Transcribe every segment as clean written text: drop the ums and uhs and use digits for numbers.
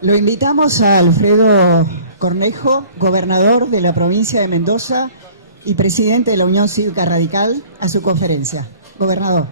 Lo invitamos a Alfredo Cornejo, gobernador de la provincia de Mendoza y presidente de la Unión Cívica Radical, a su conferencia. Gobernador.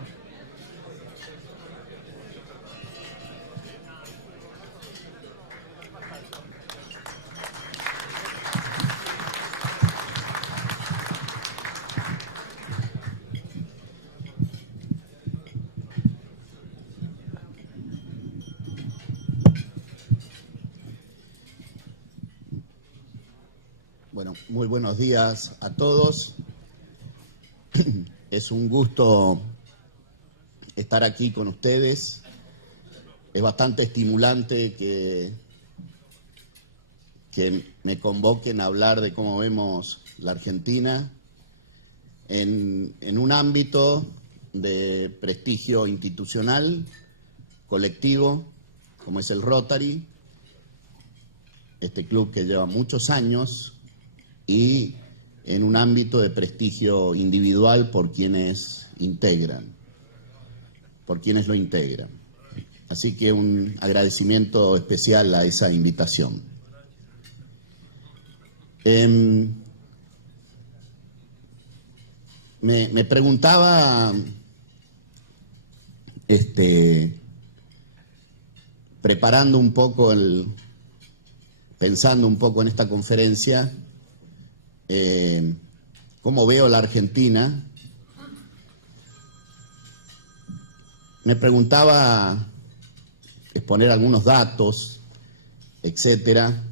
Bueno, muy buenos días a todos. Es un gusto estar aquí con ustedes. Es bastante estimulante que me convoquen a hablar de cómo vemos la Argentina en un ámbito de prestigio institucional, colectivo, como es el Rotary, este club que lleva muchos años, y en un ámbito de prestigio individual por quienes lo integran. Así que un agradecimiento especial a esa invitación. Me preguntaba, preparando un poco, pensando un poco en esta conferencia, cómo veo la Argentina. Me preguntaba exponer algunos datos, etcétera.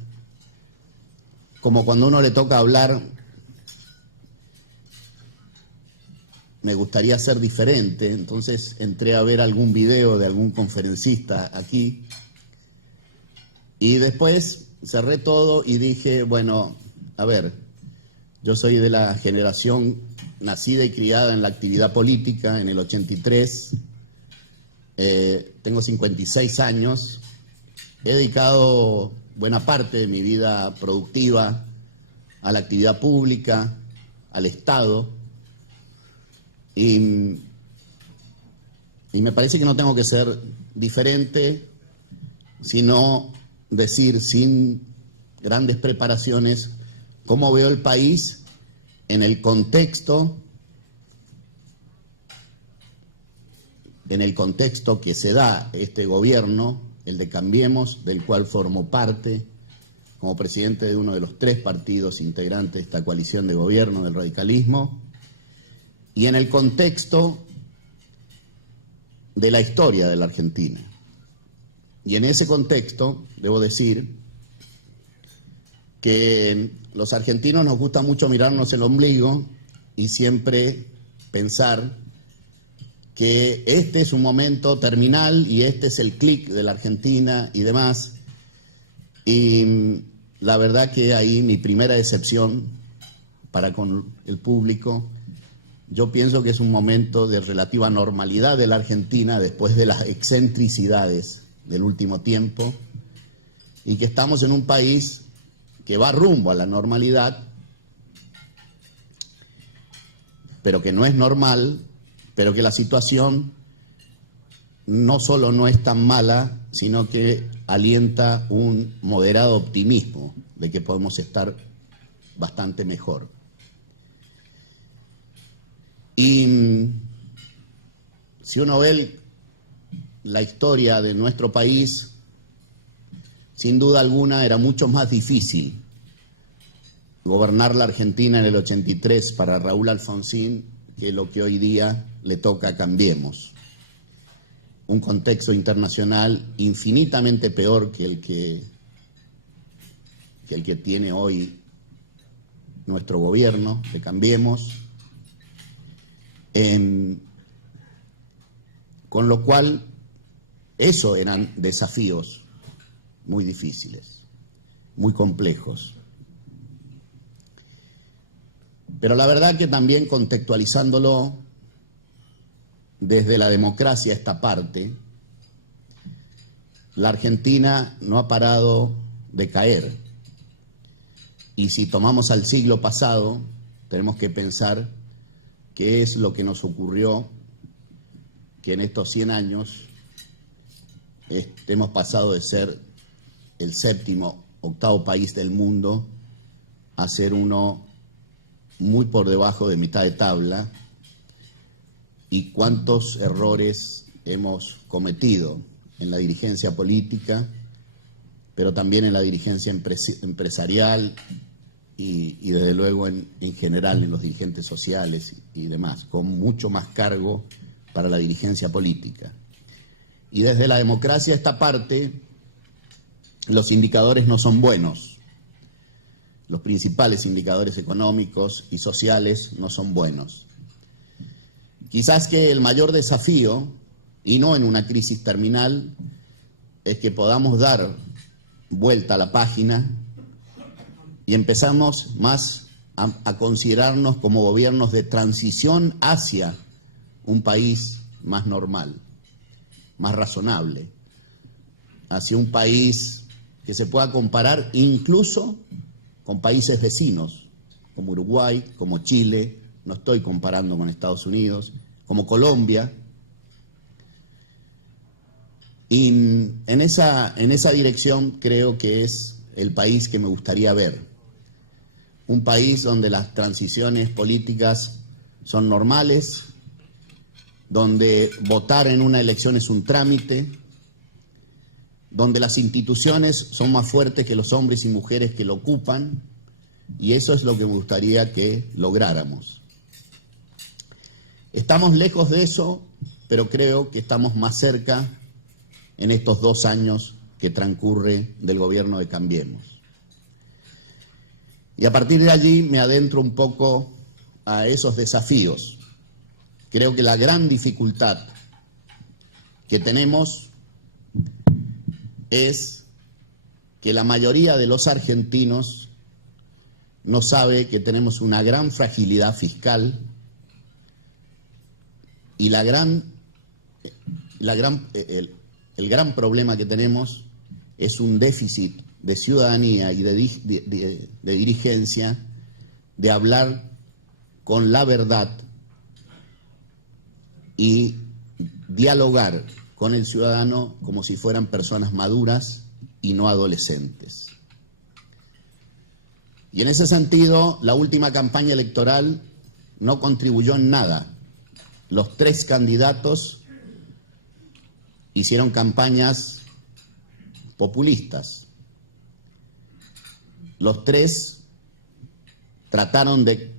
Como cuando a uno le toca hablar, me gustaría ser diferente, entonces entré a ver algún video de algún conferencista aquí y después cerré todo y dije, bueno, a ver, yo soy de la generación nacida y criada en la actividad política en el 83, tengo 56 años, he dedicado buena parte de mi vida productiva a la actividad pública, al Estado, y me parece que no tengo que ser diferente, sino decir sin grandes preparaciones cómo veo el país en el contexto que se da este gobierno, el de Cambiemos, del cual formo parte como presidente de uno de los 3 partidos integrantes de esta coalición de gobierno del radicalismo, y en el contexto de la historia de la Argentina. Y en ese contexto, debo decir que los argentinos nos gusta mucho mirarnos el ombligo y siempre pensar que este es un momento terminal y este es el clic de la Argentina y demás. Y la verdad que ahí mi primera decepción para con el público, yo pienso que es un momento de relativa normalidad de la Argentina después de las excentricidades del último tiempo y que estamos en un país que va rumbo a la normalidad, pero que no es normal, pero que la situación no solo no es tan mala, sino que alienta un moderado optimismo de que podemos estar bastante mejor. Y si uno ve la historia de nuestro país, sin duda alguna era mucho más difícil gobernar la Argentina en el 83 para Raúl Alfonsín que lo que hoy día le toca a Cambiemos. Un contexto internacional infinitamente peor que el que tiene hoy nuestro gobierno de Cambiemos. Con lo cual, eso eran desafíos muy difíciles, muy complejos. Pero la verdad que también contextualizándolo desde la democracia esta parte, la Argentina no ha parado de caer. Y si tomamos al siglo pasado, tenemos que pensar qué es lo que nos ocurrió, que en estos 100 años hemos pasado de ser el séptimo, octavo país del mundo a ser uno muy por debajo de mitad de tabla, y cuántos errores hemos cometido en la dirigencia política, pero también en la dirigencia empresarial y desde luego en general en los dirigentes sociales y demás, con mucho más cargo para la dirigencia política. Y desde la democracia esta parte, los indicadores no son buenos. Los principales indicadores económicos y sociales no son buenos. Quizás que el mayor desafío, y no en una crisis terminal, es que podamos dar vuelta a la página y empezamos más a considerarnos como gobiernos de transición hacia un país más normal, más razonable, hacia un país que se pueda comparar incluso con países vecinos, como Uruguay, como Chile, no estoy comparando con Estados Unidos, como Colombia. Y en esa dirección creo que es el país que me gustaría ver. Un país donde las transiciones políticas son normales, donde votar en una elección es un trámite, donde las instituciones son más fuertes que los hombres y mujeres que lo ocupan, y eso es lo que me gustaría que lográramos. Estamos lejos de eso, pero creo que estamos más cerca en estos 2 años que transcurre del gobierno de Cambiemos. Y a partir de allí me adentro un poco a esos desafíos. Creo que la gran dificultad que tenemos es que la mayoría de los argentinos no sabe que tenemos una gran fragilidad fiscal y el gran problema que tenemos es un déficit de ciudadanía y de dirigencia, de hablar con la verdad y dialogar con el ciudadano como si fueran personas maduras y no adolescentes. Y en ese sentido, la última campaña electoral no contribuyó en nada. Los 3 candidatos hicieron campañas populistas. Los 3 trataron de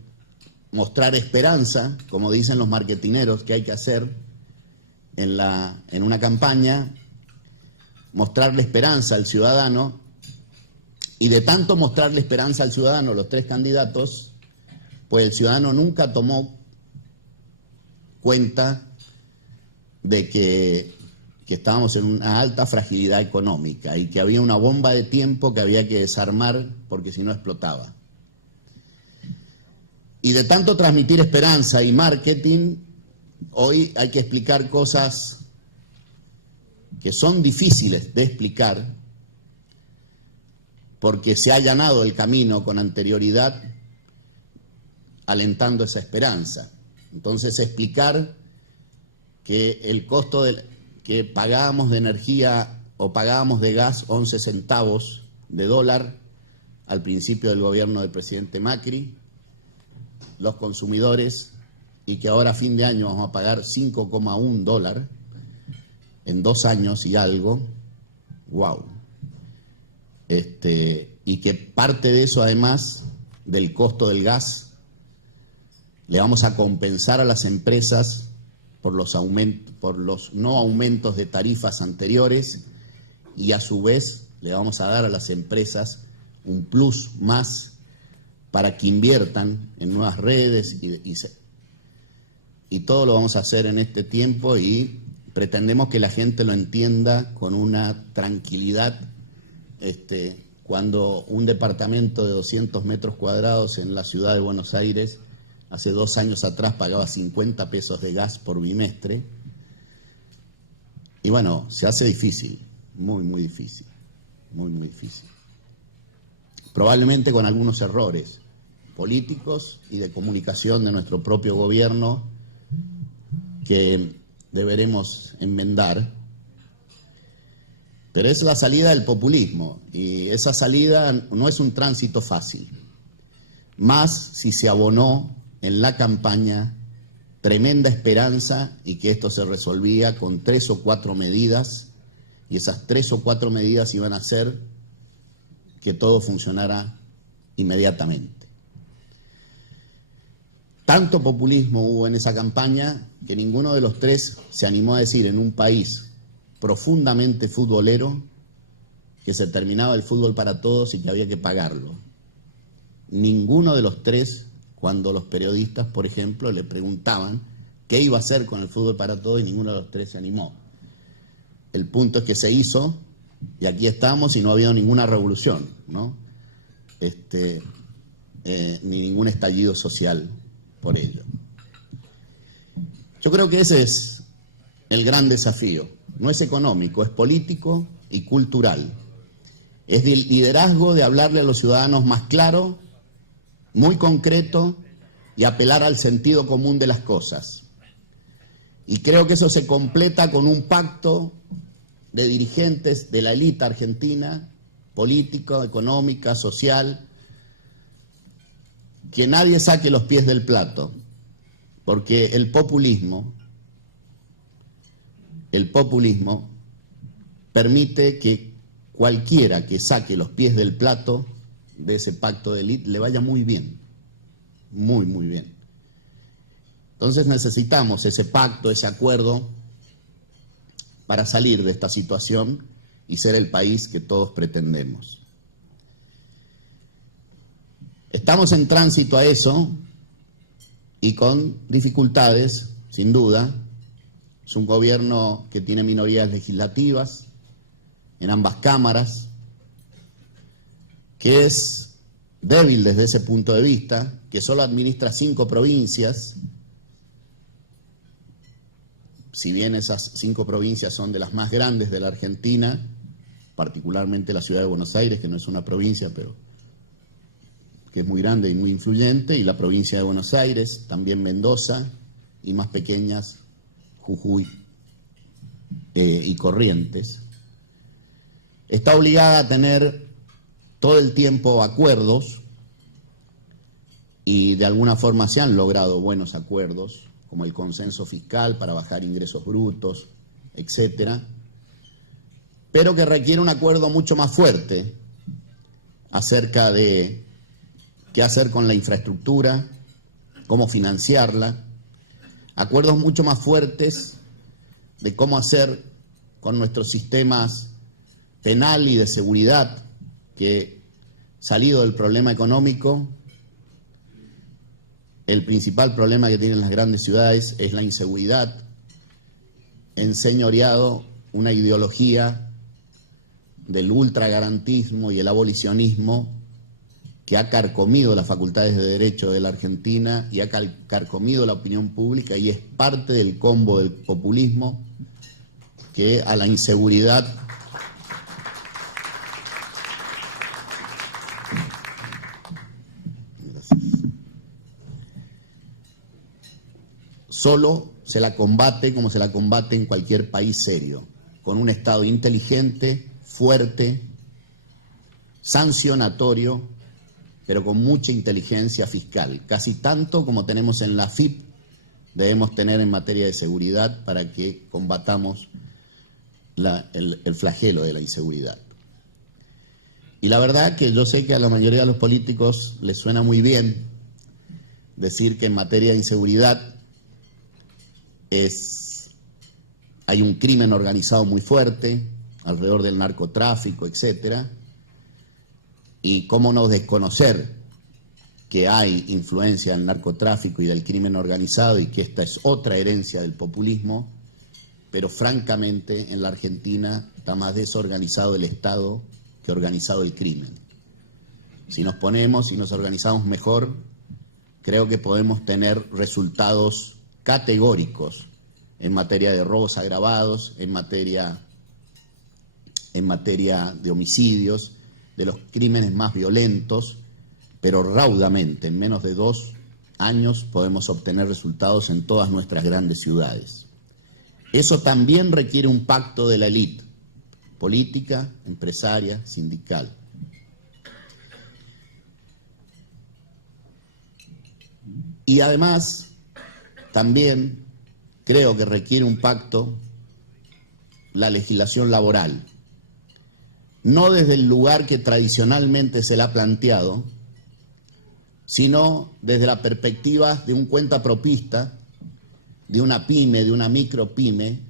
mostrar esperanza, como dicen los marketineros que hay que hacer en una campaña, mostrarle esperanza al ciudadano, y de tanto mostrarle esperanza al ciudadano, los 3 candidatos, pues el ciudadano nunca tomó cuenta de que estábamos en una alta fragilidad económica y que había una bomba de tiempo que había que desarmar porque si no explotaba. Y de tanto transmitir esperanza y marketing, hoy hay que explicar cosas que son difíciles de explicar porque se ha allanado el camino con anterioridad alentando esa esperanza. Entonces, explicar que el costo que pagábamos de energía o pagábamos de gas 11 centavos de dólar al principio del gobierno del presidente Macri, los consumidores, y que ahora a fin de año vamos a pagar 5,1 dólar en 2 años y algo, wow. Y que parte de eso, además del costo del gas, le vamos a compensar a las empresas por los no aumentos de tarifas anteriores, y a su vez le vamos a dar a las empresas un plus más para que inviertan en nuevas redes y todo lo vamos a hacer en este tiempo, y pretendemos que la gente lo entienda con una tranquilidad. Cuando un departamento de 200 metros cuadrados en la ciudad de Buenos Aires hace 2 años atrás pagaba 50 pesos de gas por bimestre, y bueno, se hace difícil, muy, muy difícil, muy, muy difícil. Probablemente con algunos errores políticos y de comunicación de nuestro propio gobierno que deberemos enmendar. Pero es la salida del populismo, y esa salida no es un tránsito fácil, más si se abonó en la campaña tremenda esperanza y que esto se resolvía con 3 o 4 medidas, y esas 3 o 4 medidas iban a hacer que todo funcionara inmediatamente. Tanto populismo hubo en esa campaña que ninguno de los tres se animó a decir en un país profundamente futbolero que se terminaba el fútbol para todos y que había que pagarlo. Ninguno de los tres, cuando los periodistas, por ejemplo, le preguntaban qué iba a hacer con el fútbol para todos, y ninguno de los tres se animó. El punto es que se hizo, y aquí estamos, y no ha habido ninguna revolución, ¿no? Ni ningún estallido social por ello. Yo creo que ese es el gran desafío. No es económico, es político y cultural. Es de liderazgo, de hablarle a los ciudadanos más claro, muy concreto, y apelar al sentido común de las cosas. Y creo que eso se completa con un pacto de dirigentes de la élite argentina, política, económica, social, que nadie saque los pies del plato, porque el populismo permite que cualquiera que saque los pies del plato de ese pacto de élite le vaya muy bien, muy, muy bien. Entonces necesitamos ese pacto, ese acuerdo, para salir de esta situación y ser el país que todos pretendemos. Estamos en tránsito a eso y con dificultades, sin duda. Es un gobierno que tiene minorías legislativas en ambas cámaras, que es débil desde ese punto de vista, que solo administra 5 provincias, si bien esas 5 provincias son de las más grandes de la Argentina, particularmente la ciudad de Buenos Aires, que no es una provincia, pero que es muy grande y muy influyente, y la provincia de Buenos Aires, también Mendoza, y más pequeñas, Jujuy y Corrientes. Está obligada a tener todo el tiempo acuerdos, y de alguna forma se han logrado buenos acuerdos, como el consenso fiscal para bajar ingresos brutos, etcétera, pero que requiere un acuerdo mucho más fuerte acerca de qué hacer con la infraestructura, cómo financiarla, acuerdos mucho más fuertes de cómo hacer con nuestros sistemas penal y de seguridad, que, salido del problema económico, el principal problema que tienen las grandes ciudades es la inseguridad, enseñoreado una ideología del ultragarantismo y el abolicionismo que ha carcomido las facultades de derecho de la Argentina y ha carcomido la opinión pública, y es parte del combo del populismo que a la inseguridad solo se la combate como se la combate en cualquier país serio, con un Estado inteligente, fuerte, sancionatorio, pero con mucha inteligencia fiscal, casi tanto como tenemos en la AFIP, debemos tener en materia de seguridad para que combatamos el flagelo de la inseguridad. Y la verdad que yo sé que a la mayoría de los políticos les suena muy bien decir que en materia de inseguridad hay un crimen organizado muy fuerte alrededor del narcotráfico, etcétera. Y cómo no desconocer que hay influencia del narcotráfico y del crimen organizado, y que esta es otra herencia del populismo, pero francamente en la Argentina está más desorganizado el Estado que organizado el crimen. Si nos ponemos y nos organizamos mejor, creo que podemos tener resultados categóricos en materia de robos agravados, en materia de homicidios, de los crímenes más violentos, pero raudamente, en menos de 2 años podemos obtener resultados en todas nuestras grandes ciudades. Eso también requiere un pacto de la élite, política, empresaria, sindical. Y además, también creo que requiere un pacto la legislación laboral, no desde el lugar que tradicionalmente se le ha planteado, sino desde la perspectiva de un cuentapropista, de una pyme, de una micropyme,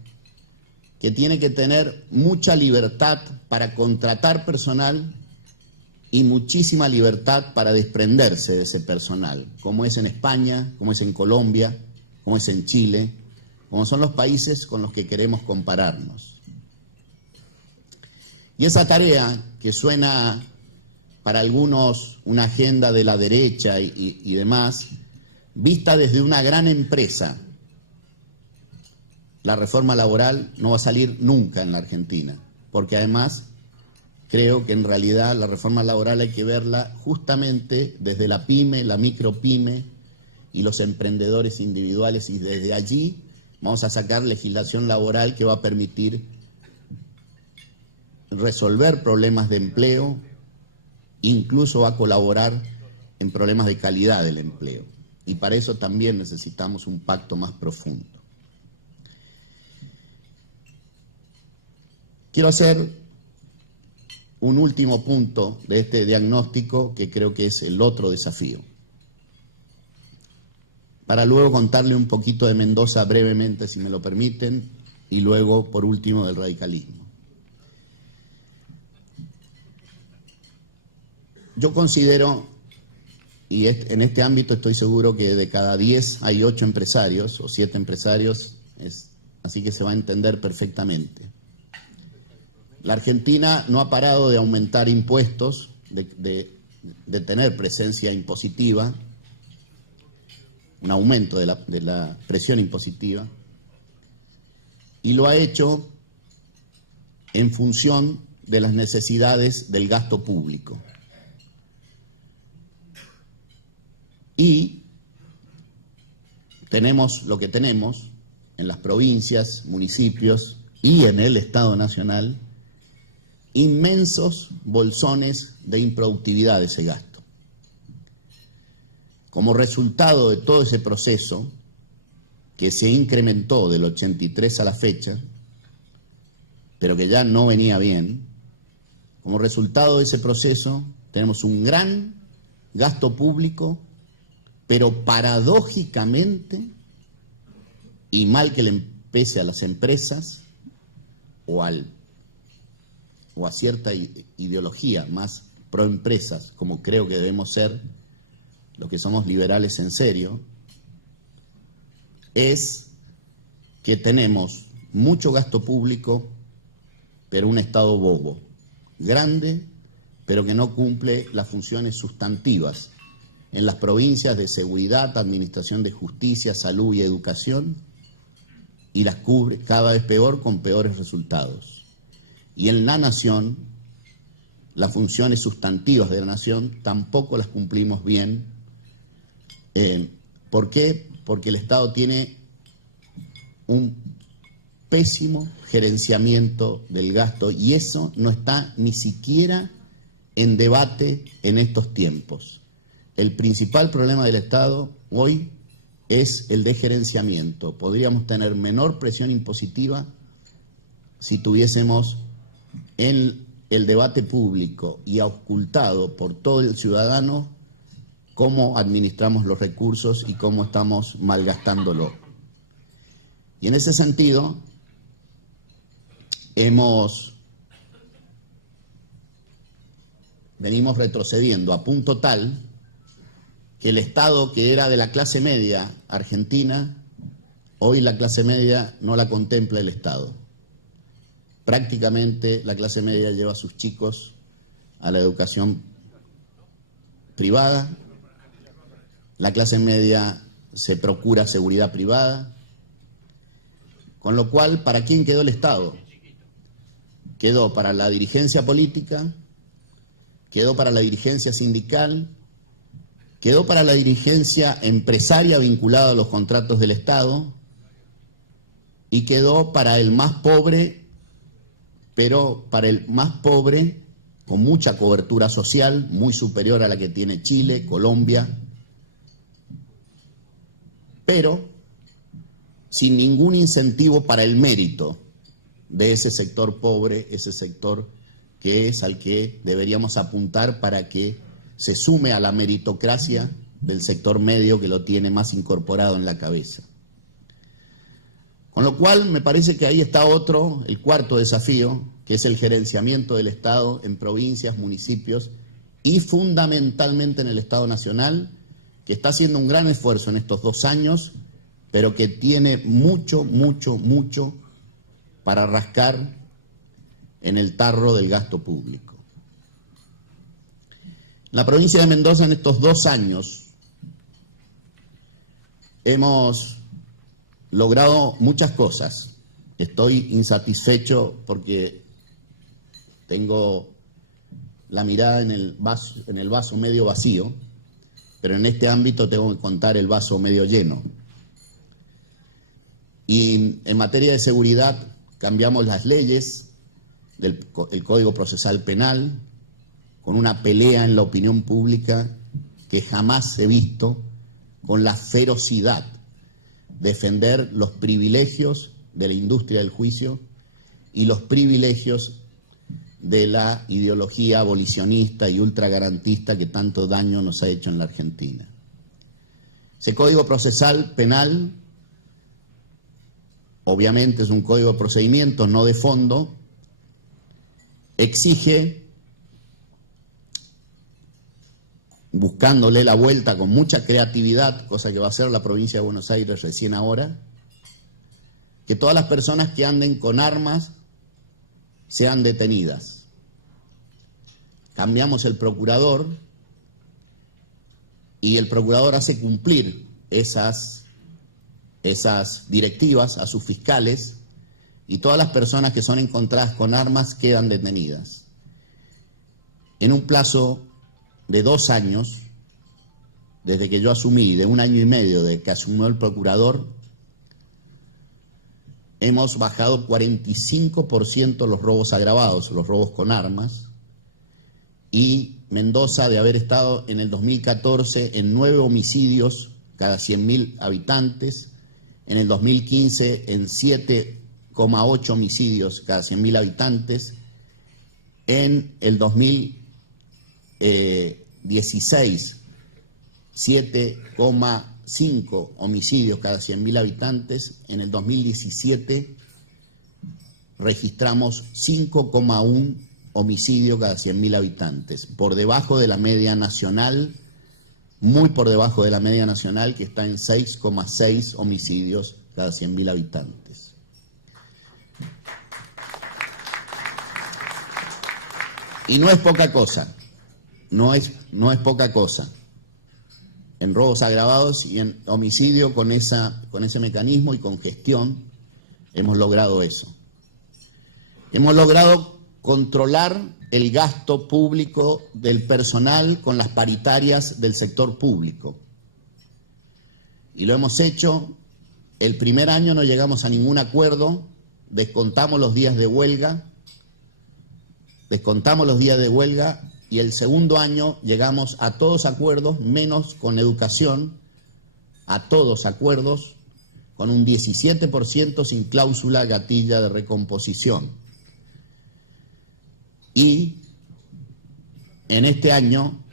que tiene que tener mucha libertad para contratar personal y muchísima libertad para desprenderse de ese personal, como es en España, como es en Colombia, como es en Chile, como son los países con los que queremos compararnos. Y esa tarea, que suena para algunos una agenda de la derecha y demás, vista desde una gran empresa, la reforma laboral no va a salir nunca en la Argentina, porque además creo que en realidad la reforma laboral hay que verla justamente desde la pyme, la micropyme y los emprendedores individuales, y desde allí vamos a sacar legislación laboral que va a permitir resolver problemas de empleo, incluso va a colaborar en problemas de calidad del empleo. Y para eso también necesitamos un pacto más profundo. Quiero hacer un último punto de este diagnóstico, que creo que es el otro desafío, para luego contarle un poquito de Mendoza brevemente, si me lo permiten, y luego, por último, del radicalismo. Yo considero, y en este ámbito estoy seguro que de cada 10 hay 8 empresarios o 7 empresarios, así que se va a entender perfectamente. La Argentina no ha parado de aumentar impuestos, de tener presencia impositiva, un aumento de la presión impositiva, y lo ha hecho en función de las necesidades del gasto público. Y tenemos lo que tenemos en las provincias, municipios y en el Estado Nacional, inmensos bolsones de improductividad de ese gasto. Como resultado de todo ese proceso, que se incrementó del 83 a la fecha, pero que ya no venía bien, como resultado de ese proceso tenemos un gran gasto público, pero paradójicamente, y mal que le pese a las empresas o a cierta ideología más pro empresas, como creo que debemos ser los que somos liberales en serio, es que tenemos mucho gasto público, pero un Estado bobo, grande, pero que no cumple las funciones sustantivas en las provincias de seguridad, administración de justicia, salud y educación, y las cubre cada vez peor con peores resultados. Y en la nación, las funciones sustantivas de la nación tampoco las cumplimos bien. ¿Por qué? Porque el Estado tiene un pésimo gerenciamiento del gasto, y eso no está ni siquiera en debate en estos tiempos. El principal problema del Estado hoy es el de gerenciamiento. Podríamos tener menor presión impositiva si tuviésemos en el debate público y auscultado por todo el ciudadano cómo administramos los recursos y cómo estamos malgastándolo. Y en ese sentido, venimos retrocediendo a punto tal que el Estado, que era de la clase media argentina, hoy la clase media no la contempla el Estado. Prácticamente la clase media lleva a sus chicos a la educación privada, la clase media se procura seguridad privada, con lo cual, ¿para quién quedó el Estado? Quedó para la dirigencia política, quedó para la dirigencia sindical, quedó para la dirigencia empresaria vinculada a los contratos del Estado, y quedó para el más pobre pero para el más pobre, con mucha cobertura social, muy superior a la que tiene Chile, Colombia, pero sin ningún incentivo para el mérito de ese sector pobre, ese sector que es al que deberíamos apuntar para que se sume a la meritocracia del sector medio, que lo tiene más incorporado en la cabeza. Con lo cual me parece que ahí está otro, el cuarto desafío, que es el gerenciamiento del Estado en provincias, municipios y fundamentalmente en el Estado Nacional, que está haciendo un gran esfuerzo en estos 2 años, pero que tiene mucho para rascar en el tarro del gasto público. En la provincia de Mendoza, en estos 2 años, hemos logrado muchas cosas. Estoy insatisfecho porque tengo la mirada en el vaso medio vacío, pero en este ámbito tengo que contar el vaso medio lleno. Y en materia de seguridad cambiamos las leyes, el Código Procesal Penal, con una pelea en la opinión pública que jamás he visto, con la ferocidad, defender los privilegios de la industria del juicio y los privilegios de la ideología abolicionista y ultragarantista que tanto daño nos ha hecho en la Argentina. Ese Código Procesal Penal, obviamente es un código de procedimientos, no de fondo, exige, buscándole la vuelta con mucha creatividad, cosa que va a hacer la provincia de Buenos Aires recién ahora, que todas las personas que anden con armas sean detenidas. Cambiamos el procurador y el procurador hace cumplir esas directivas a sus fiscales y todas las personas que son encontradas con armas quedan detenidas. En un plazo de 2 años, desde que yo asumí, de 1 año y medio de que asumió el procurador, hemos bajado 45% los robos agravados, los robos con armas, y Mendoza, de haber estado en el 2014 en 9 homicidios cada 100.000 habitantes, en el 2015 en 7,8 homicidios cada 100.000 habitantes, en el 2016 7,5 homicidios cada 100.000 habitantes, en el 2017 registramos 5,1 homicidios cada 100.000 habitantes, por debajo de la media nacional, muy por debajo de la media nacional, que está en 6,6 homicidios cada 100.000 habitantes. Y no es poca cosa, no es poca cosa. En robos agravados y en homicidio, con ese mecanismo y con gestión, hemos logrado eso. Hemos logrado controlar el gasto público del personal con las paritarias del sector público. Y lo hemos hecho. El primer año no llegamos a ningún acuerdo, descontamos los días de huelga, y el segundo año llegamos a todos acuerdos, menos con educación, a todos acuerdos, con un 17% sin cláusula gatilla de recomposición. Y en este año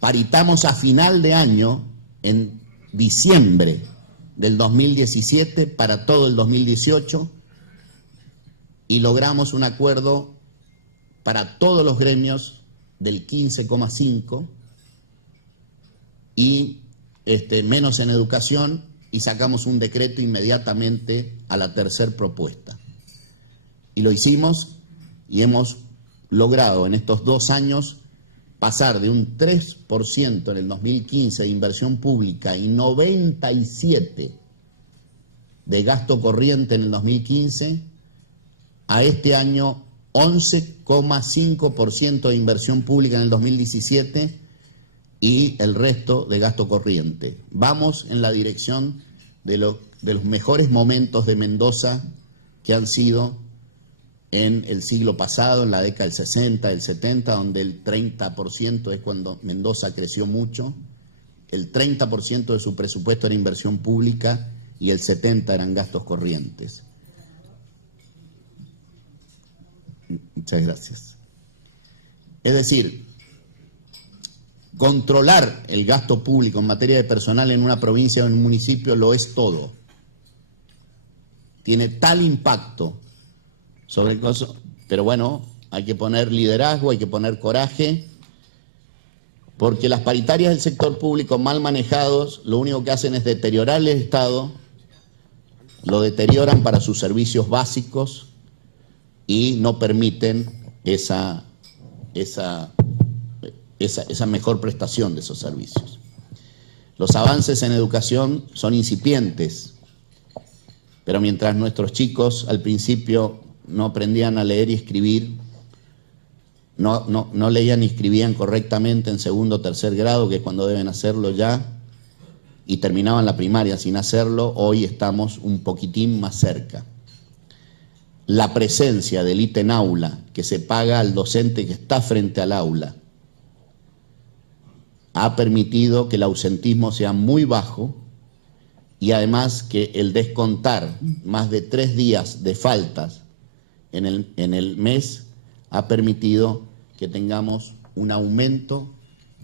paritamos a final de año, en diciembre del 2017, para todo el 2018, y logramos un acuerdo para todos los gremios del 15,5 y menos en educación, y sacamos un decreto inmediatamente a la tercera propuesta. Y lo hicimos y hemos logrado en estos 2 años pasar de un 3% en el 2015 de inversión pública y 97% de gasto corriente en el 2015 a este año 11,5% de inversión pública en el 2017 y el resto de gasto corriente. Vamos en la dirección de los mejores momentos de Mendoza, que han sido en el siglo pasado, en la década del 60, del 70, donde el 30% es cuando Mendoza creció mucho. El 30% de su presupuesto era inversión pública y el 70% eran gastos corrientes. Muchas gracias. Es decir, controlar el gasto público en materia de personal en una provincia o en un municipio lo es todo. Tiene tal impacto sobre el costo, pero bueno, hay que poner liderazgo, hay que poner coraje, porque las paritarias del sector público mal manejados lo único que hacen es deteriorar el Estado, lo deterioran para sus servicios básicos y no permiten esa mejor prestación de esos servicios. Los avances en educación son incipientes, pero mientras nuestros chicos al principio no aprendían a leer y escribir, no leían ni escribían correctamente en segundo o tercer grado, que es cuando deben hacerlo ya, y terminaban la primaria sin hacerlo, hoy estamos un poquitín más cerca. La presencia del ítem aula, que se paga al docente que está frente al aula, ha permitido que el ausentismo sea muy bajo y además que el descontar más de 3 días de faltas en el mes ha permitido que tengamos un aumento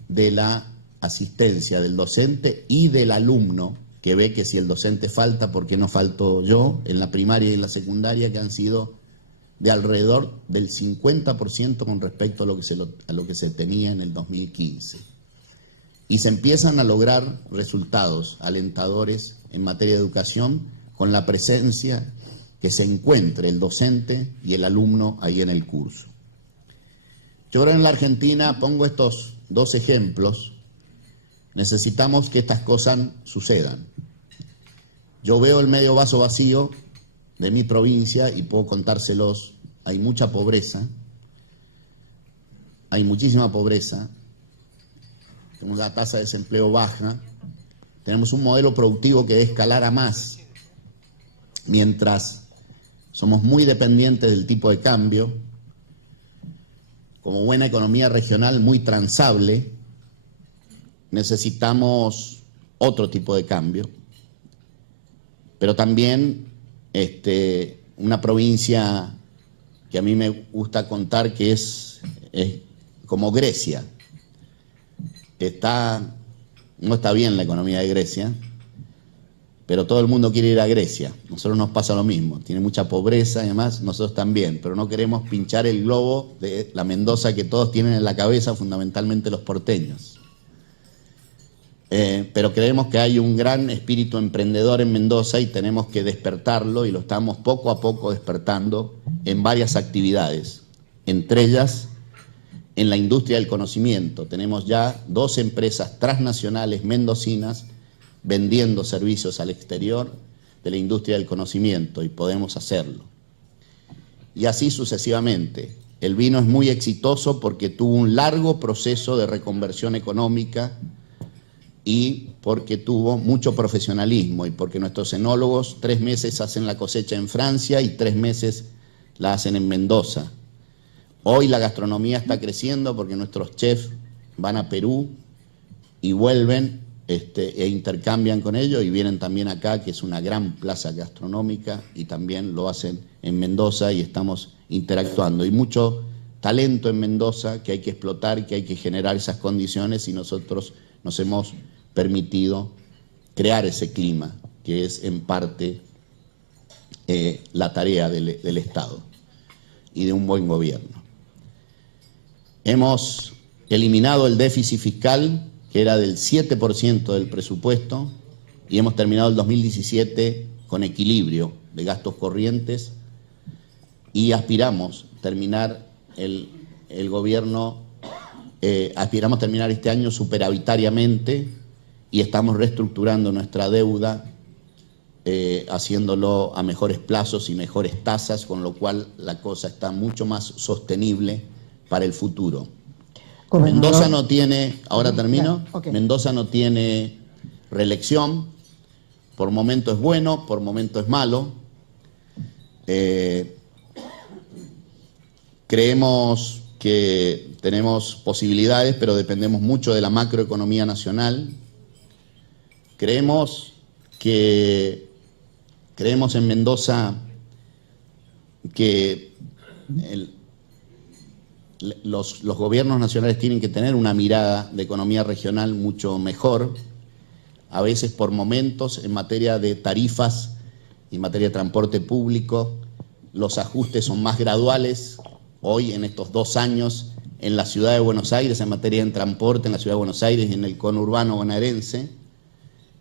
de la asistencia del docente y del alumno, que ve que si el docente falta, ¿por qué no falto yo? En la primaria y en la secundaria, que han sido de alrededor del 50% con respecto a lo que se tenía en el 2015. Y se empiezan a lograr resultados alentadores en materia de educación con la presencia que se encuentre el docente y el alumno ahí en el curso. Yo creo que en la Argentina, pongo estos 2 ejemplos, necesitamos que estas cosas sucedan. Yo veo el medio vaso vacío de mi provincia y puedo contárselos. Hay mucha pobreza, hay muchísima pobreza, tenemos la tasa de desempleo baja, tenemos un modelo productivo que debe escalar a más, mientras somos muy dependientes del tipo de cambio, como buena economía regional muy transable, necesitamos otro tipo de cambio, pero también una provincia que a mí me gusta contar que es como Grecia. No está bien la economía de Grecia, pero todo el mundo quiere ir a Grecia. A nosotros nos pasa lo mismo, tiene mucha pobreza y además nosotros también, pero no queremos pinchar el globo de la Mendoza que todos tienen en la cabeza, fundamentalmente los porteños. Pero creemos que hay un gran espíritu emprendedor en Mendoza y tenemos que despertarlo, y lo estamos poco a poco despertando en varias actividades, entre ellas en la industria del conocimiento. Tenemos ya 2 empresas transnacionales mendocinas vendiendo servicios al exterior de la industria del conocimiento, y podemos hacerlo. Y así sucesivamente. El vino es muy exitoso porque tuvo un largo proceso de reconversión económica y porque tuvo mucho profesionalismo, y porque nuestros enólogos 3 meses hacen la cosecha en Francia y 3 meses la hacen en Mendoza. Hoy la gastronomía está creciendo porque nuestros chefs van a Perú y vuelven e intercambian con ellos, y vienen también acá, que es una gran plaza gastronómica, y también lo hacen en Mendoza, y estamos interactuando. Y mucho talento en Mendoza que hay que explotar, que hay que generar esas condiciones, y nosotros nos hemos permitido crear ese clima, que es en parte la tarea del Estado y de un buen gobierno. Hemos eliminado el déficit fiscal, que era del 7% del presupuesto, y hemos terminado el 2017 con equilibrio de gastos corrientes, y aspiramos terminar aspiramos terminar este año superavitariamente, y estamos reestructurando nuestra deuda, haciéndolo a mejores plazos y mejores tasas, con lo cual la cosa está mucho más sostenible para el futuro. Mendoza no tiene, ahora termino, okay. Mendoza no tiene reelección, por momento es bueno, por momento es malo. Creemos que tenemos posibilidades, pero dependemos mucho de la macroeconomía nacional. Creemos en Mendoza que los gobiernos nacionales tienen que tener una mirada de economía regional mucho mejor, a veces por momentos en materia de tarifas y en materia de transporte público. Los ajustes son más graduales hoy en estos 2 años en la ciudad de Buenos Aires, en materia de transporte en la ciudad de Buenos Aires y en el conurbano bonaerense,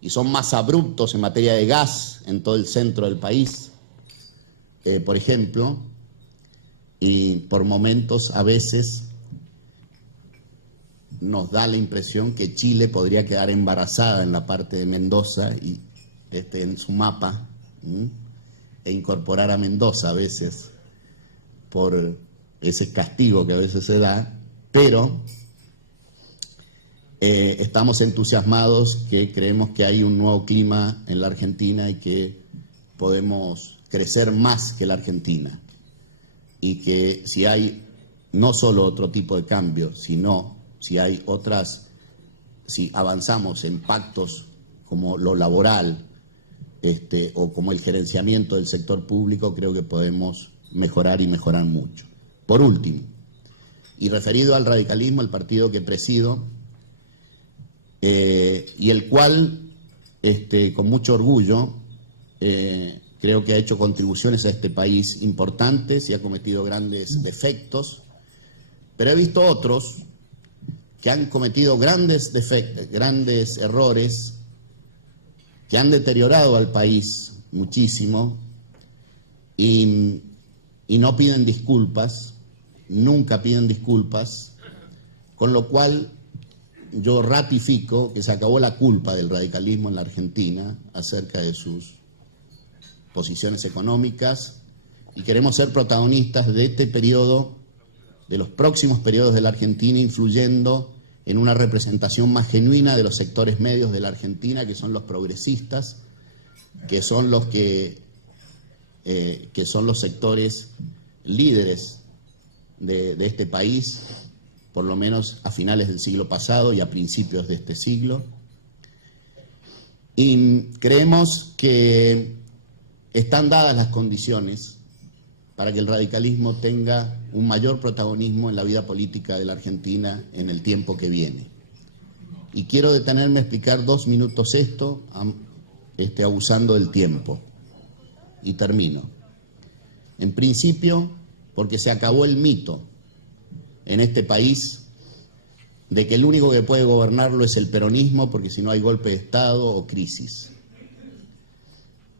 y son más abruptos en materia de gas en todo el centro del país, por ejemplo, y por momentos a veces nos da la impresión que Chile podría quedar embarazada en la parte de Mendoza y en su mapa, e incorporar a Mendoza a veces por ese castigo que a veces se da, pero estamos entusiasmados, que creemos que hay un nuevo clima en la Argentina y que podemos crecer más que la Argentina, y que si hay no solo otro tipo de cambio, sino si hay si avanzamos en pactos como lo laboral, o como el gerenciamiento del sector público, creo que podemos mejorar y mejorar mucho. Por último, y referido al radicalismo, el partido que presido, y el cual, con mucho orgullo, creo que ha hecho contribuciones a este país importantes y ha cometido grandes defectos, pero he visto otros que han cometido grandes errores, que han deteriorado al país muchísimo y no piden disculpas, nunca piden disculpas, con lo cual yo ratifico que se acabó la culpa del radicalismo en la Argentina acerca de sus posiciones económicas, y queremos ser protagonistas de este periodo, de los próximos periodos de la Argentina, influyendo en una representación más genuina de los sectores medios de la Argentina, que son los progresistas, que son los sectores líderes de este país, por lo menos a finales del siglo pasado y a principios de este siglo. Y creemos que están dadas las condiciones para que el radicalismo tenga un mayor protagonismo en la vida política de la Argentina en el tiempo que viene. Y quiero detenerme a explicar 2 minutos esto, abusando del tiempo. Y termino. En principio, porque se acabó el mito en este país de que el único que puede gobernarlo es el peronismo, porque si no hay golpe de Estado o crisis.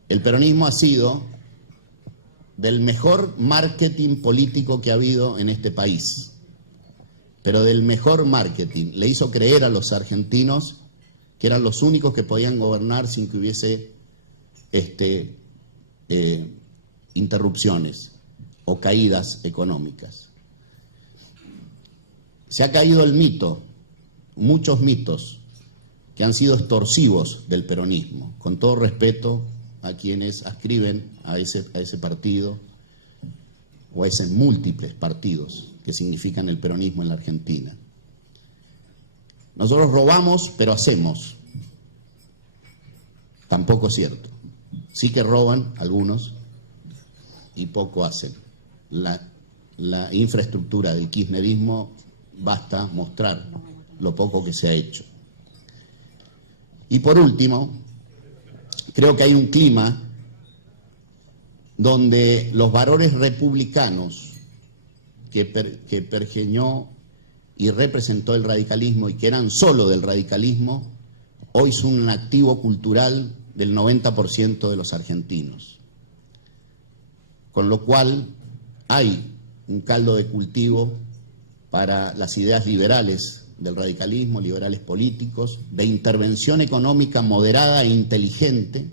El peronismo ha sido del mejor marketing político que ha habido en este país, pero del mejor marketing. Le hizo creer a los argentinos que eran los únicos que podían gobernar sin que hubiese interrupciones o caídas económicas. Se ha caído el mito, muchos mitos que han sido extorsivos del peronismo, con todo respeto a quienes adscriben a ese partido o a esos múltiples partidos que significan el peronismo en la Argentina. Nosotros robamos, pero hacemos. Tampoco es cierto. Sí que roban algunos y poco hacen. La infraestructura del kirchnerismo basta mostrar lo poco que se ha hecho. Y por último, creo que hay un clima donde los valores republicanos que pergeñó y representó el radicalismo y que eran solo del radicalismo, hoy son un activo cultural del 90% de los argentinos. Con lo cual hay un caldo de cultivo para las ideas liberales del radicalismo, liberales políticos, de intervención económica moderada e inteligente,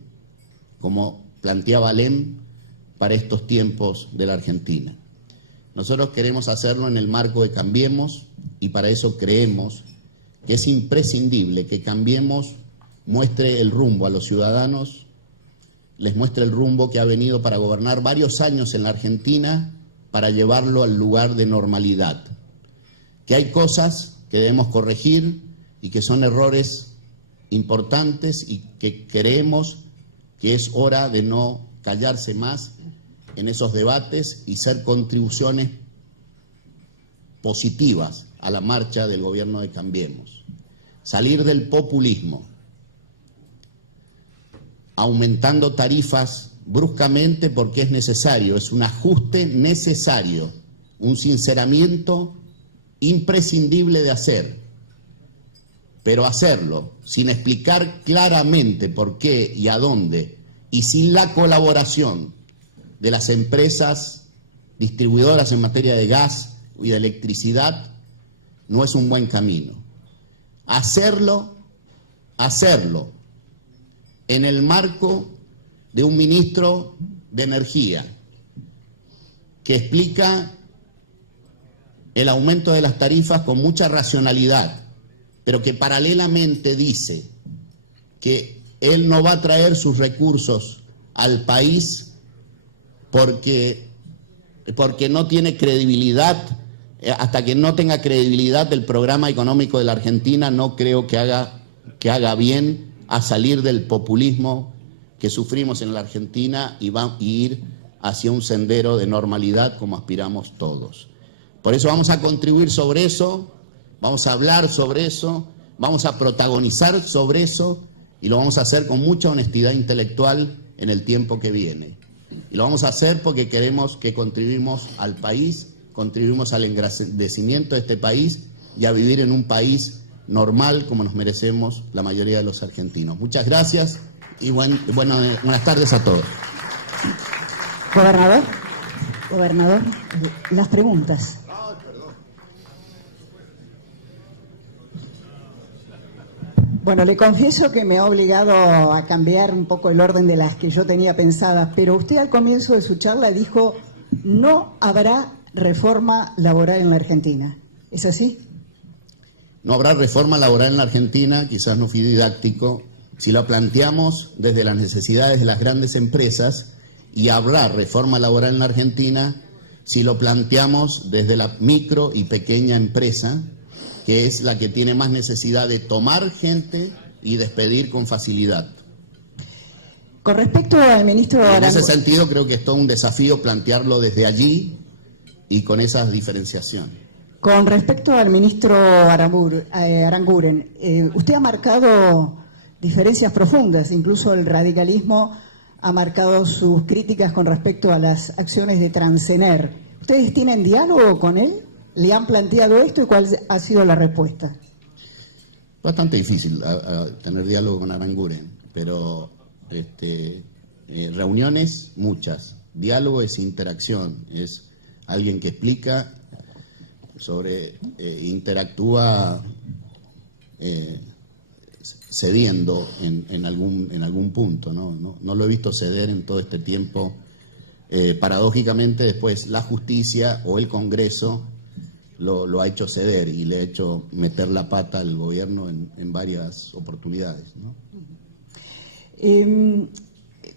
como planteaba Alem, para estos tiempos de la Argentina. Nosotros queremos hacerlo en el marco de Cambiemos, y para eso creemos que es imprescindible que Cambiemos muestre el rumbo a los ciudadanos, les muestre el rumbo que ha venido para gobernar varios años en la Argentina, para llevarlo al lugar de normalidad. Que hay cosas que debemos corregir y que son errores importantes y que creemos que es hora de no callarse más en esos debates y ser contribuciones positivas a la marcha del gobierno de Cambiemos. Salir del populismo, aumentando tarifas bruscamente porque es necesario, es un ajuste necesario, un sinceramiento imprescindible de hacer, pero hacerlo sin explicar claramente por qué y a dónde y sin la colaboración de las empresas distribuidoras en materia de gas y de electricidad no es un buen camino. Hacerlo en el marco de un ministro de Energía que explica el aumento de las tarifas con mucha racionalidad, pero que paralelamente dice que él no va a traer sus recursos al país porque no tiene credibilidad. Hasta que no tenga credibilidad del programa económico de la Argentina, no creo que haga bien a salir del populismo que sufrimos en la Argentina y ir hacia un sendero de normalidad como aspiramos todos. Por eso vamos a contribuir sobre eso, vamos a hablar sobre eso, vamos a protagonizar sobre eso y lo vamos a hacer con mucha honestidad intelectual en el tiempo que viene. Y lo vamos a hacer porque queremos que contribuimos al país, contribuimos al engrandecimiento de este país y a vivir en un país normal como nos merecemos la mayoría de los argentinos. Muchas gracias y buenas tardes a todos. Gobernador, las preguntas. Bueno, le confieso que me ha obligado a cambiar un poco el orden de las que yo tenía pensadas, pero usted al comienzo de su charla dijo: no habrá reforma laboral en la Argentina. ¿Es así? No habrá reforma laboral en la Argentina, quizás no fui didáctico, si lo planteamos desde las necesidades de las grandes empresas, y habrá reforma laboral en la Argentina si lo planteamos desde la micro y pequeña empresa, que es la que tiene más necesidad de tomar gente y despedir con facilidad. Con respecto al ministro Aranguren, en ese sentido creo que es todo un desafío plantearlo desde allí y con esas diferenciaciones. Con respecto al ministro Aranguren, usted ha marcado diferencias profundas, incluso el radicalismo ha marcado sus críticas con respecto a las acciones de Transener. ¿Ustedes tienen diálogo con él? ¿Le han planteado esto y cuál ha sido la respuesta? Bastante difícil tener diálogo con Aranguren, pero reuniones muchas, diálogo es interacción, es alguien que explica interactúa cediendo en algún punto, no lo he visto ceder en todo este tiempo. Paradójicamente después la justicia o el Congreso lo ha hecho ceder y le ha hecho meter la pata al gobierno en varias oportunidades, ¿no?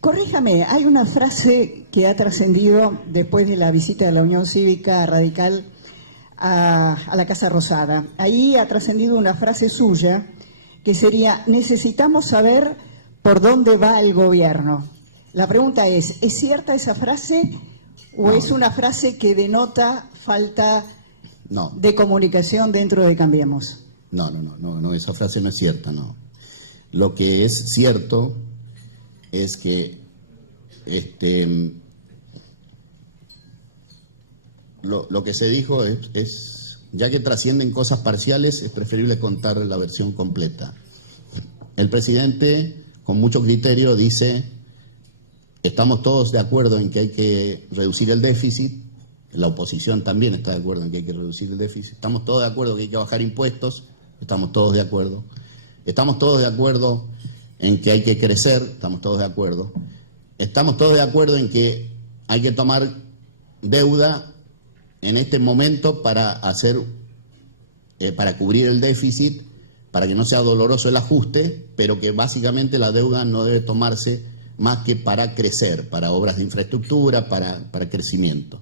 Corríjame, hay una frase que ha trascendido después de la visita de la Unión Cívica Radical a la Casa Rosada. Ahí ha trascendido una frase suya que sería: necesitamos saber por dónde va el gobierno. La pregunta es cierta esa frase o es una frase que denota falta de comunicación dentro de Cambiemos? No, esa frase no es cierta, no. Lo que es cierto es que lo que se dijo es, ya que trascienden cosas parciales, es preferible contar la versión completa. El presidente, con mucho criterio, dice: estamos todos de acuerdo en que hay que reducir el déficit, la oposición también está de acuerdo en que hay que reducir el déficit, estamos todos de acuerdo en que hay que bajar impuestos, estamos todos de acuerdo en que hay que crecer, estamos todos de acuerdo en que hay que tomar deuda en este momento para cubrir el déficit, para que no sea doloroso el ajuste, pero que básicamente la deuda no debe tomarse más que para crecer, para obras de infraestructura, para crecimiento.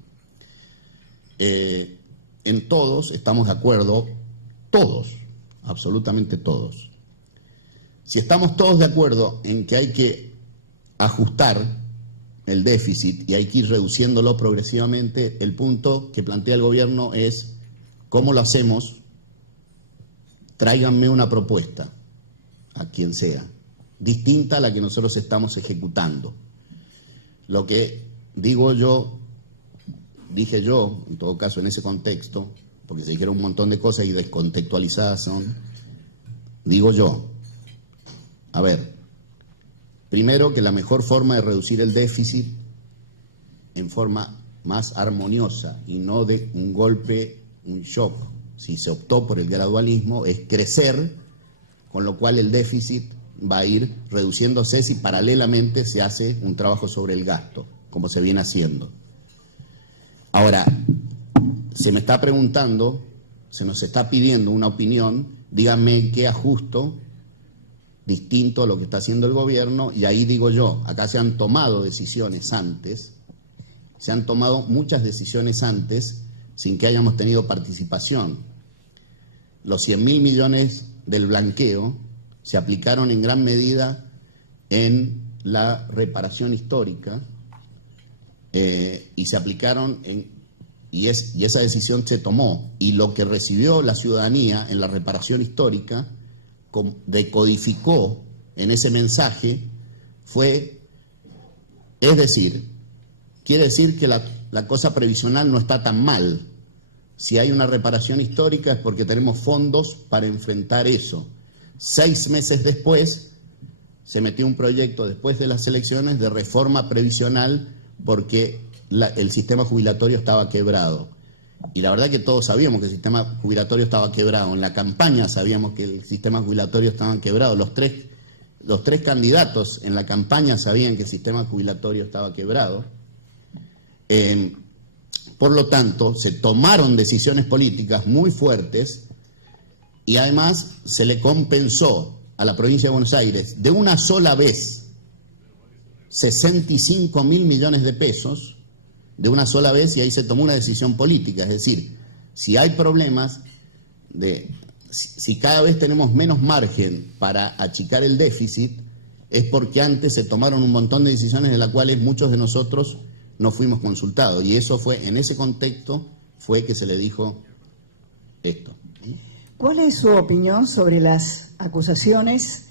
en todos estamos de acuerdo, todos, absolutamente todos. Si estamos todos de acuerdo en que hay que ajustar el déficit y hay que ir reduciéndolo progresivamente, el punto que plantea el gobierno es ¿cómo lo hacemos? Tráiganme una propuesta, a quien sea, distinta a la que nosotros estamos ejecutando. Lo que digo yo, dije yo, en todo caso en ese contexto, porque se dijeron un montón de cosas y descontextualizadas son, digo yo, a ver, primero que la mejor forma de reducir el déficit en forma más armoniosa y no de un golpe, un shock, si se optó por el gradualismo, es crecer, con lo cual el déficit va a ir reduciéndose si paralelamente se hace un trabajo sobre el gasto, como se viene haciendo. Ahora, se me está preguntando, se nos está pidiendo una opinión, díganme qué ajusto distinto a lo que está haciendo el gobierno, y ahí digo yo, acá se han tomado decisiones antes, se han tomado muchas decisiones antes sin que hayamos tenido participación. Los 100.000 millones del blanqueo se aplicaron en gran medida en la reparación histórica y se aplicaron y esa decisión se tomó, y lo que recibió la ciudadanía en la reparación histórica decodificó en ese mensaje es decir, quiere decir que la cosa previsional no está tan mal. Si hay una reparación histórica es porque tenemos fondos para enfrentar eso. 6 meses después se metió un proyecto después de las elecciones de reforma previsional porque el sistema jubilatorio estaba quebrado. Y la verdad que todos sabíamos que el sistema jubilatorio estaba quebrado. En la campaña sabíamos que el sistema jubilatorio estaba quebrado. Los tres candidatos en la campaña sabían que el sistema jubilatorio estaba quebrado. Por lo tanto, se tomaron decisiones políticas muy fuertes y además se le compensó a la provincia de Buenos Aires de una sola vez 65.000 millones de pesos, de una sola vez, y ahí se tomó una decisión política. Es decir, si hay problemas, si cada vez tenemos menos margen para achicar el déficit, es porque antes se tomaron un montón de decisiones de las cuales muchos de nosotros no fuimos consultados, y eso fue, en ese contexto, fue que se le dijo esto. ¿Cuál es su opinión sobre las acusaciones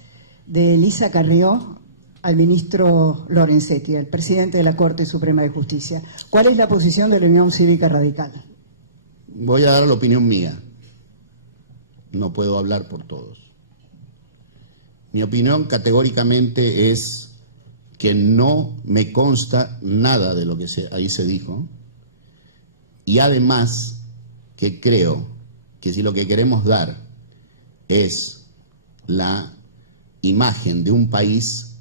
de Elisa Carrió al ministro Lorenzetti, al presidente de la Corte Suprema de Justicia? ¿Cuál es la posición de la Unión Cívica Radical? Voy a dar la opinión mía. No puedo hablar por todos. Mi opinión categóricamente es que no me consta nada de lo que ahí se dijo, y además que creo que si lo que queremos dar es la imagen de un país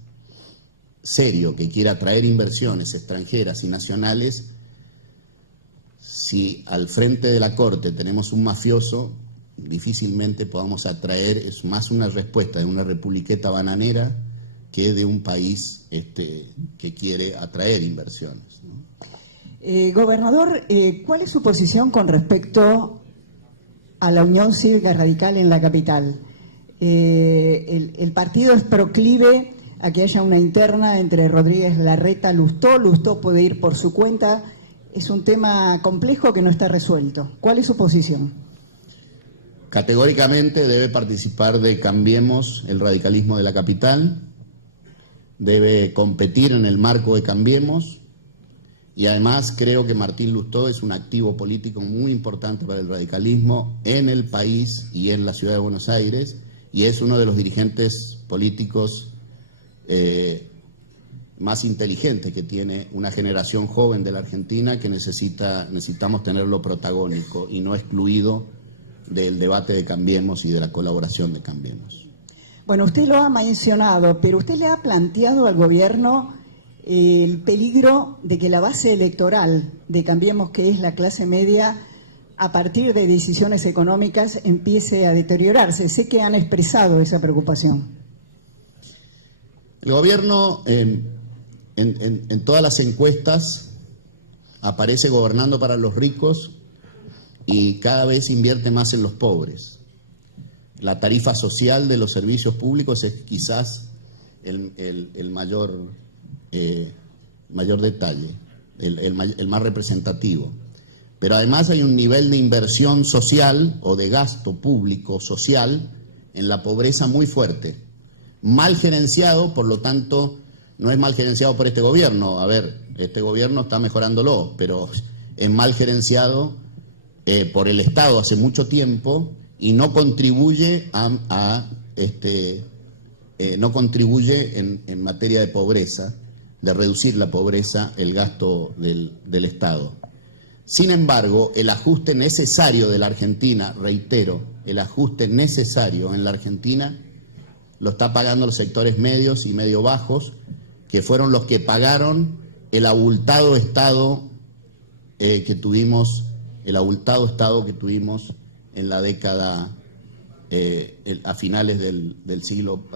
serio que quiera atraer inversiones extranjeras y nacionales, si al frente de la Corte tenemos un mafioso, difícilmente podamos atraer, es más una respuesta de una republiqueta bananera que de un país que quiere atraer inversiones, ¿no? Gobernador, ¿cuál es su posición con respecto a la Unión Cívica Radical en la capital? El partido es proclive a que haya una interna entre Rodríguez Larreta, Lustó. Lustó puede ir por su cuenta. Es un tema complejo que no está resuelto. ¿Cuál es su posición? Categóricamente debe participar de Cambiemos el radicalismo de la capital, debe competir en el marco de Cambiemos, y además creo que Martín Lustó es un activo político muy importante para el radicalismo en el país y en la ciudad de Buenos Aires, y es uno de los dirigentes políticos más inteligentes que tiene una generación joven de la Argentina, que necesitamos tenerlo protagónico y no excluido del debate de Cambiemos y de la colaboración de Cambiemos. Bueno, usted lo ha mencionado, pero usted le ha planteado al gobierno el peligro de que la base electoral de Cambiemos, que es la clase media, a partir de decisiones económicas empiece a deteriorarse. Sé que han expresado esa preocupación. El gobierno en todas las encuestas aparece gobernando para los ricos y cada vez invierte más en los pobres. La tarifa social de los servicios públicos es quizás el mayor detalle, el más representativo. Pero además hay un nivel de inversión social o de gasto público social en la pobreza muy fuerte. Mal gerenciado, por lo tanto, no es mal gerenciado por este gobierno. A ver, este gobierno está mejorándolo, pero es mal gerenciado por el Estado hace mucho tiempo y no contribuye no contribuye en materia de pobreza, de reducir la pobreza, el gasto del Estado. Sin embargo, el ajuste necesario de la Argentina, reitero, el ajuste necesario en la Argentina lo está pagando los sectores medios y medio bajos, que fueron los que pagaron el abultado Estado que tuvimos en la década, a finales del siglo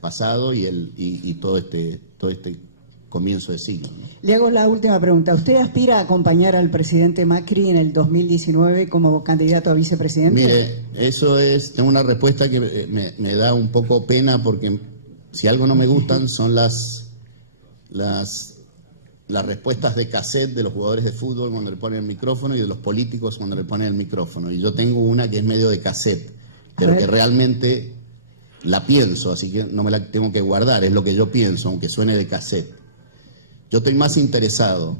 pasado y todo este comienzo de siglo, ¿no? Le hago la última pregunta. ¿Usted aspira a acompañar al presidente Macri en el 2019 como candidato a vicepresidente? Mire, tengo una respuesta que me da un poco pena, porque si algo no me gustan son las respuestas de cassette de los jugadores de fútbol cuando le ponen el micrófono y de los políticos cuando le ponen el micrófono. Y yo tengo una que es medio de cassette, pero que realmente la pienso, así que no me la tengo que guardar, es lo que yo pienso, aunque suene de cassette. Yo estoy más interesado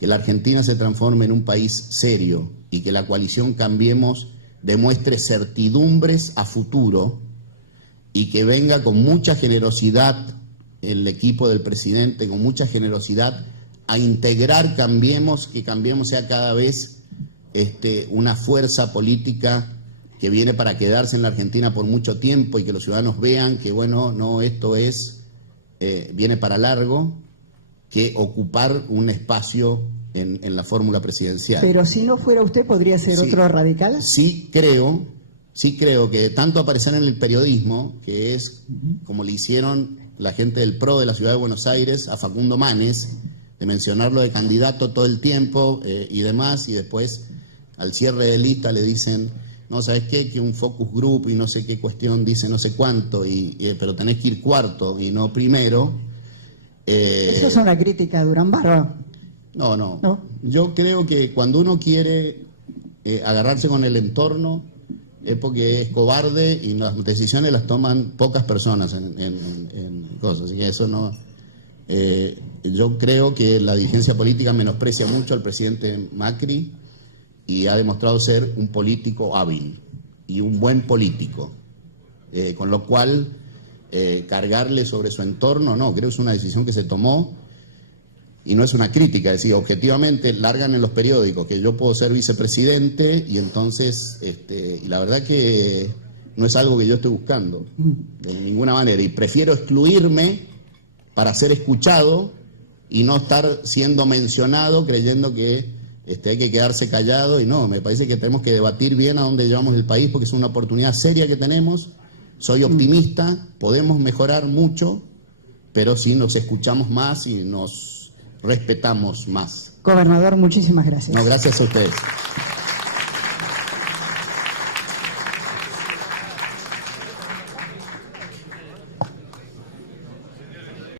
que la Argentina se transforme en un país serio y que la coalición Cambiemos demuestre certidumbres a futuro y que venga con mucha generosidad el equipo del presidente, con mucha generosidad, a integrar Cambiemos, que Cambiemos sea cada vez una fuerza política que viene para quedarse en la Argentina por mucho tiempo y que los ciudadanos vean que, bueno, no, esto viene para largo, que ocupar un espacio en la fórmula presidencial. Pero si no fuera usted, ¿podría ser otro radical? Sí creo que tanto aparecer en el periodismo, que es como le hicieron la gente del PRO de la Ciudad de Buenos Aires a Facundo Manes, de mencionarlo de candidato todo el tiempo y demás, y después al cierre de lista le dicen, no, ¿sabes qué? Que un focus group y no sé qué cuestión dice no sé cuánto, pero tenés que ir cuarto y no primero. Eso es una crítica a Durán Barba. No. Yo creo que cuando uno quiere agarrarse con el entorno es porque es cobarde y las decisiones las toman pocas personas en cosas. Así que eso no. Yo creo que la dirigencia política menosprecia mucho al presidente Macri y ha demostrado ser un político hábil y un buen político. Con lo cual, cargarle sobre su entorno, no, creo que es una decisión que se tomó y no es una crítica. Es decir, objetivamente largan en los periódicos que yo puedo ser vicepresidente y entonces, y la verdad que no es algo que yo esté buscando de ninguna manera, y prefiero excluirme para ser escuchado y no estar siendo mencionado creyendo que hay que quedarse callado. Y no, me parece que tenemos que debatir bien a dónde llevamos el país, porque es una oportunidad seria que tenemos. Soy optimista, podemos mejorar mucho, pero si nos escuchamos más y nos respetamos más. Gobernador, muchísimas gracias. No, gracias a ustedes.